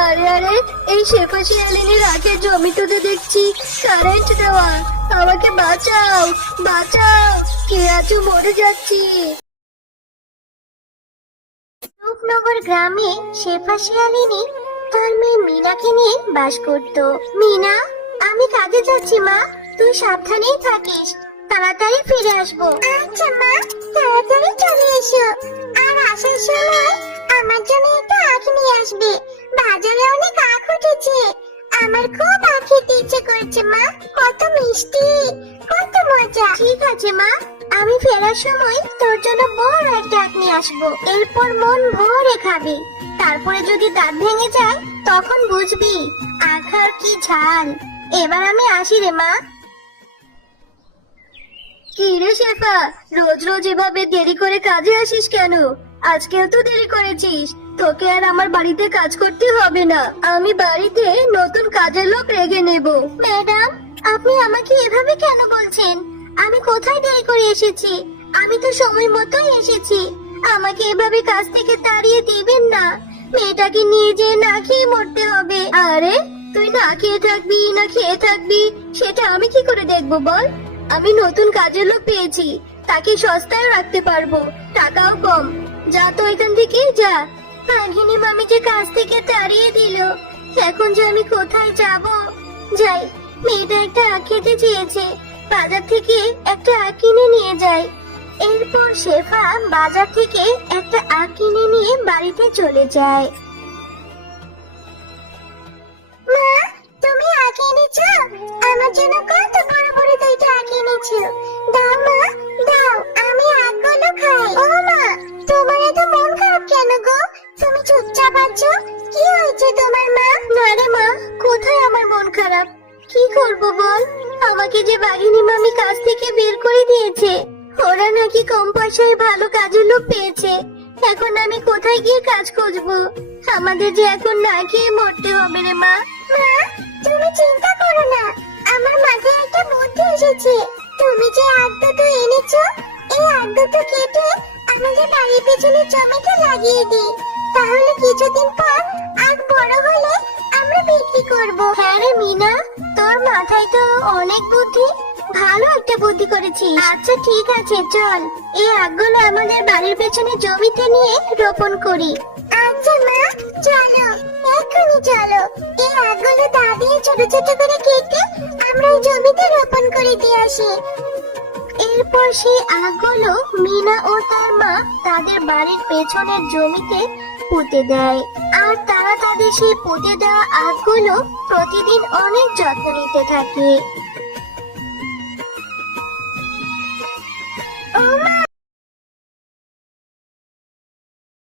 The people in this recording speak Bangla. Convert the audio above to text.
আরে আরে এই শেফা শিয়ালিনীর আখের জমিটাতে দেখছি। কারেন্ট দেওয়া। আমাকে বাঁচাও বাঁচাও। কে আছো? মরে যাচ্ছি। রূপনগর গ্রামে শেফা শিয়ালিনী তার মেয়ে মিনাকে নিয়ে বাস করত। মিনা, আমি কাজে যাচ্ছি, মা। তুই সাবধানেই থাকিস। তাড়াতাড়ি ফিরে আসব। আচ্ছা মা। তাড়াতাড়ি চলে এসো। আর আসার সময় আমার জন্য একটা আখ নিয়ে আসবে। বাজারে অনেক আখ উঠেছে। আমার খুব আখ খেতে ইচ্ছে করছে, মা। কত মিষ্টি, কত মজা। ঠিক আছে, মা। আমি ফেরার সময় তোর জন্য বড় একটা আখ নিয়ে আসব। এরপর মন ভরে খাবি। তারপরে যদি দাঁত ভেঙে যায়, তখন বুঝবি আখ আর কি ঝাল। এবার আমি আসি রে, মা। কি রে শেফা, রোজ রোজ এভাবে দেরি করে কাজে আসিস কেন? আজকেও তো দেরি করেছিস। তোকে আর আমার বাড়িতে কাজ করতে হবে না। আমি বাড়িতে নতুন কাজের লোক রেখে নেব। ম্যাডাম, আপনি আমাকে এভাবে কেন বলছেন? আমি কোথায় দেরি করে এসেছি? আমি তো সময় মতোই এসেছি। আমাকে এভাবে কাজ থেকে তাড়িয়ে দিবেন না। মেয়েটাকে নিয়ে যেয়ে না খেয়ে মরতে হবে। আরে, তুই না খেয়ে থাকবি, না খেয়ে থাকবি, সেটা আমি কি করে দেখব বল? আমি নতুন কাজের লোক পেয়েছি। তাকে সস্তায় রাখতে পারব। টাকাও কম। যা তো এখান থেকে, যা। রাগিনী মামি যে কাজ থেকে তাড়িয়ে দিল, এখন যে আমি কোথায় যাব? যাই, মেয়েটা একটা আখ চেয়েছে, বাজার থেকে একটা আখ কিনে নিয়ে যাই। এরপর শেফা বাজার থেকে একটা আখ কিনে নিয়ে বাড়িতে চলে যায়। আমাকে যে বাঘিনী মামি কাজ থেকে বের করে দিয়েছে ওরা নাকি কম পয়সায় ভালো কাজের লোক পেয়েছে। এখন আমি কোথায় গিয়ে কাজ খুঁজবো? আমাদের যে এখন না খেয়ে মরতে হবে রে মা। মা তুমি চিন্তা করো না আমার মাথায় একটা বুদ্ধি এসেছে। তুমি যে আগ দুটো এনেছো এই আগ দুটো কেটে আমাদের বাড়ির পেছনে জমিতে লাগিয়ে দিই তাহলে কিছুদিন পর আগ বড় হলে আমরা বিক্রি করব। হ্যাঁ রে মিনা তোর মাথায় তো অনেক বুদ্ধি। ভালো একটা বুদ্ধি করেছিস। আচ্ছা ঠিক আছে, চল। এই আগগুলো আমাদের বাড়ির পেছনে জমিতে নিয়ে রোপণ করি। আচ্ছা মা, চলো। এক্ষুনি চলো। এই আগগুলো দা দিয়ে ছোট ছোট করে কেটে আমরা জমিতে রোপণ করে দিয়ে আসি। এরপর সেই আগগুলো মিনা ও তার মা তাদের বাড়ির পেছনের জমিতে পুঁতে দেয়। আর তারা তাদের সেই পুঁতে দেওয়া আখগুলো প্রতিদিন অনেক যত্ন নিতে থাকে।